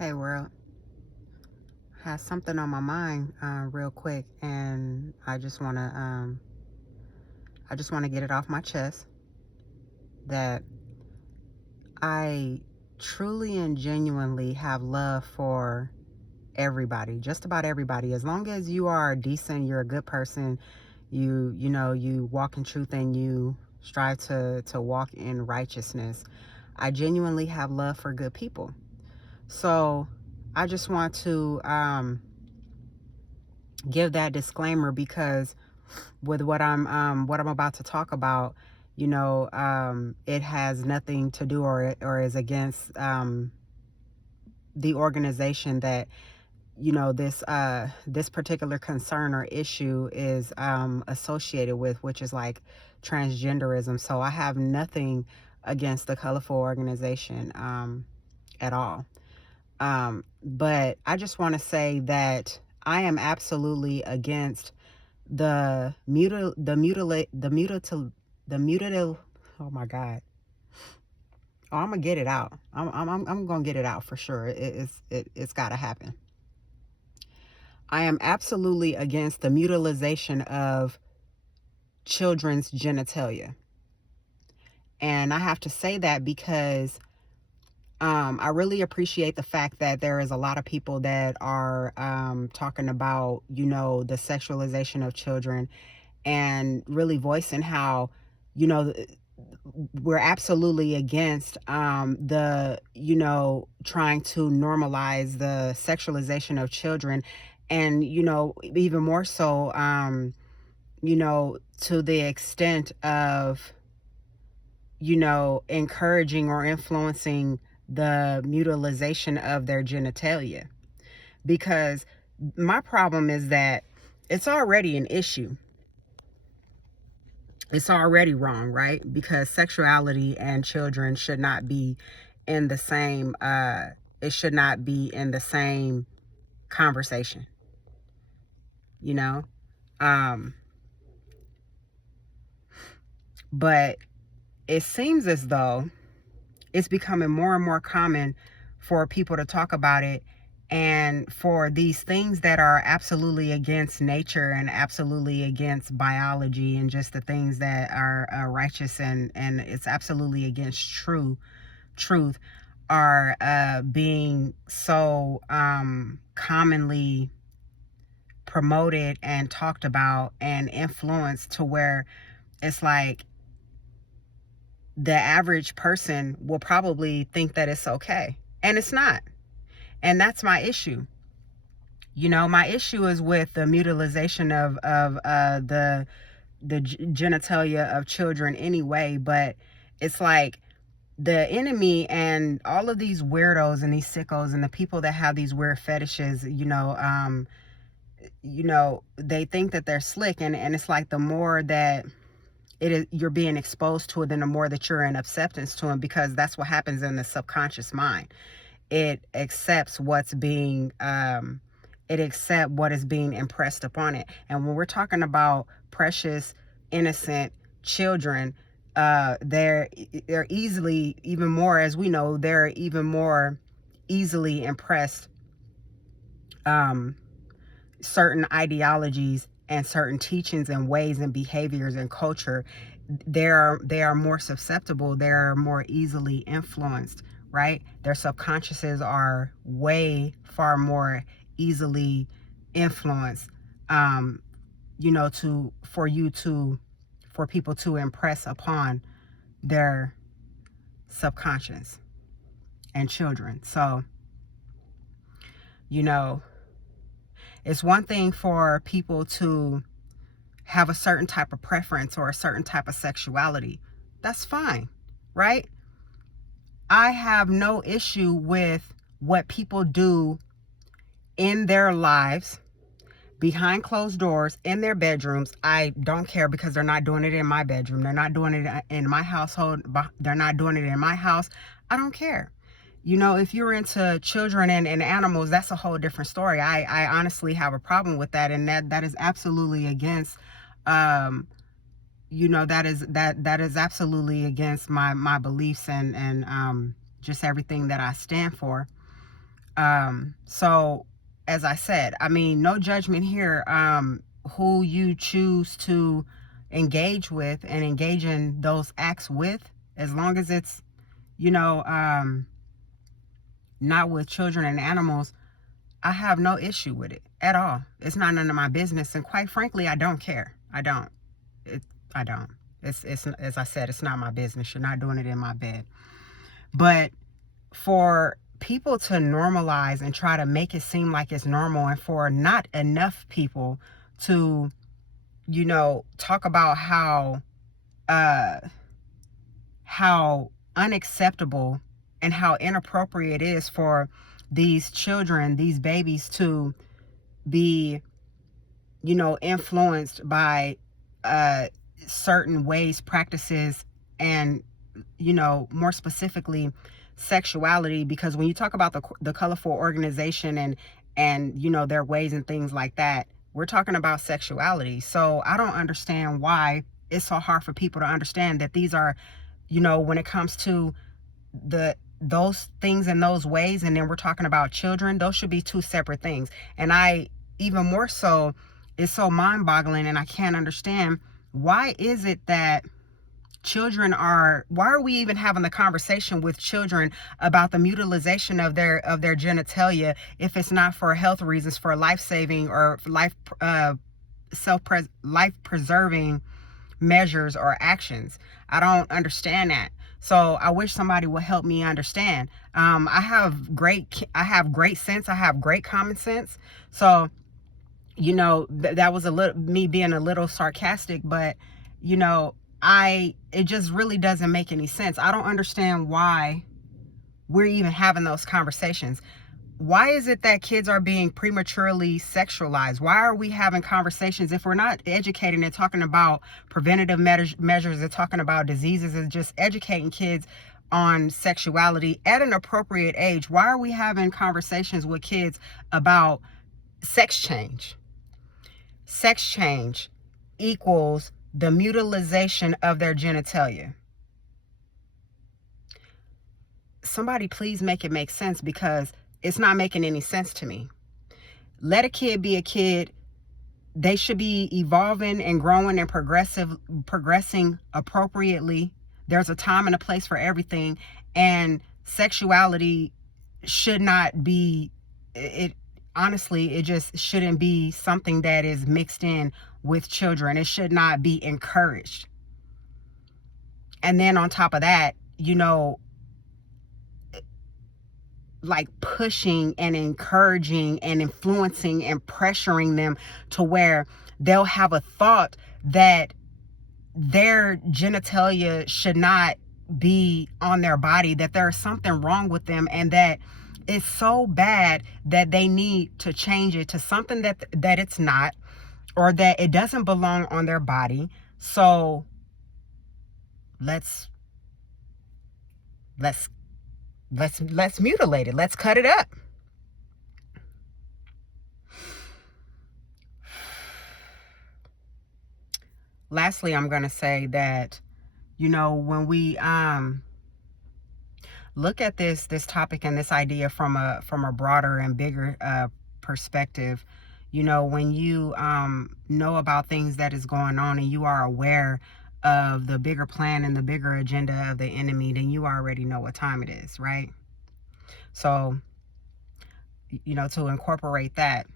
Hey world, has something on my mind real quick, and I just want to get it off my chest that I truly and genuinely have love for everybody, just about everybody. As long as you are decent, you're a good person, you walk in truth and you strive to walk in righteousness. I genuinely have love for good people. So I just want to give that disclaimer because with what I'm about to talk about, it has nothing to do or is against the organization that this particular concern or issue is associated with, which is like transgenderism. So I have nothing against the colorful organization at all. But I just want to say that I am absolutely against the mutil the mutilate the mutatil the mutatil oh my god. Oh, I'm gonna get it out. I'm gonna get it out for sure. It's gotta happen. I am absolutely against the mutilization of children's genitalia. And I have to say that because I really appreciate the fact that there is a lot of people that are talking about, the sexualization of children and really voicing how, you know, we're absolutely against trying to normalize the sexualization of children. And, even more so, to the extent of, encouraging or influencing the mutilization of their genitalia. Because my problem is that it's already an issue. It's already wrong, right? Because sexuality and children should not be in the same it should not be in the same conversation, you know? Um but it seems as though it's becoming more and more common for people to talk about it, and for these things that are absolutely against nature and absolutely against biology and just the things that are righteous and it's absolutely against truth are being so commonly promoted and talked about and influenced to where it's like the average person will probably think that it's okay. And it's not. And that's my issue. My issue is with the mutilization of the genitalia of children anyway, but it's like the enemy and all of these weirdos and these sickos and the people that have these weird fetishes, they think that they're slick, and it's like the more that you're being exposed to it, then the more that you're in acceptance to it, because that's what happens in the subconscious mind. It accepts it accept what is being impressed upon it. And when we're talking about precious, innocent children, they're easily, even more, as we know, they're even more easily impressed um certain ideologies and certain teachings and ways and behaviors and culture. They are more susceptible, they're more easily influenced, right? Their subconsciouses are way far more easily influenced, um to for people to impress upon their subconscious and children. So, you know it's one thing for people to have a certain type of preference or a certain type of sexuality. That's fine, right? I have no issue with what people do in their lives behind closed doors in their bedrooms. I don't care, because they're not doing it in my bedroom. They're not doing it in my household. They're not doing it in my house. I don't care. If you're into children and animals, that's a whole different story. I honestly have a problem with that, and that is absolutely against that is absolutely against my beliefs and just everything that I stand for. So as I said, I mean, no judgment here. Who you choose to engage with and engage in those acts with, as long as it's, you know, not with children and animals, I have no issue with it at all. It's not none of my business, and quite frankly, I don't care. I don't. It. I don't. It's as I said, it's not my business. You're not doing it in my bed. But for people to normalize and try to make it seem like it's normal, and for not enough people to, talk about uh how unacceptable and how inappropriate it is for these children, these babies, to be, influenced by uh certain ways, practices, and, more specifically, sexuality. Because when you talk about the colorful organization and their ways and things like that, we're talking about sexuality. So I don't understand why it's so hard for people to understand that these are, when it comes to those things and those ways, and then we're talking about children, those should be two separate things. And I, even more so, it's so mind-boggling, and I can't understand, why is it that why are we even having the conversation with children about the mutilization of their genitalia, if it's not for health reasons, for life-saving or life preserving measures or actions? I don't understand that. So I wish somebody would help me understand. I have great sense. I have great common sense. So, that was me being a little sarcastic, but, it just really doesn't make any sense. I don't understand why we're even having those conversations. Why is it that kids are being prematurely sexualized? Why are we having conversations if we're not educating and talking about preventative measures and talking about diseases and just educating kids on sexuality at an appropriate age? Why are we having conversations with kids about sex change? Sex change equals the mutilization of their genitalia. Somebody please make it make sense, because it's not making any sense to me. Let a kid be a kid. They should be evolving and growing and progressing appropriately. There's a time and a place for everything, and sexuality should not be it. Honestly, it just shouldn't be something that is mixed in with children. It should not be encouraged. And then on top of that, like pushing and encouraging and influencing and pressuring them to where they'll have a thought that their genitalia should not be on their body, that there's something wrong with them, and that it's so bad that they need to change it to something that it's not, or that it doesn't belong on their body. So let's mutilate it. Let's cut it up. Lastly, I'm going to say that, when we look at this topic and this idea from a broader and bigger perspective, when you know about things that is going on, and you are aware of the bigger plan and the bigger agenda of the enemy, then you already know what time it is, right? So, to incorporate that,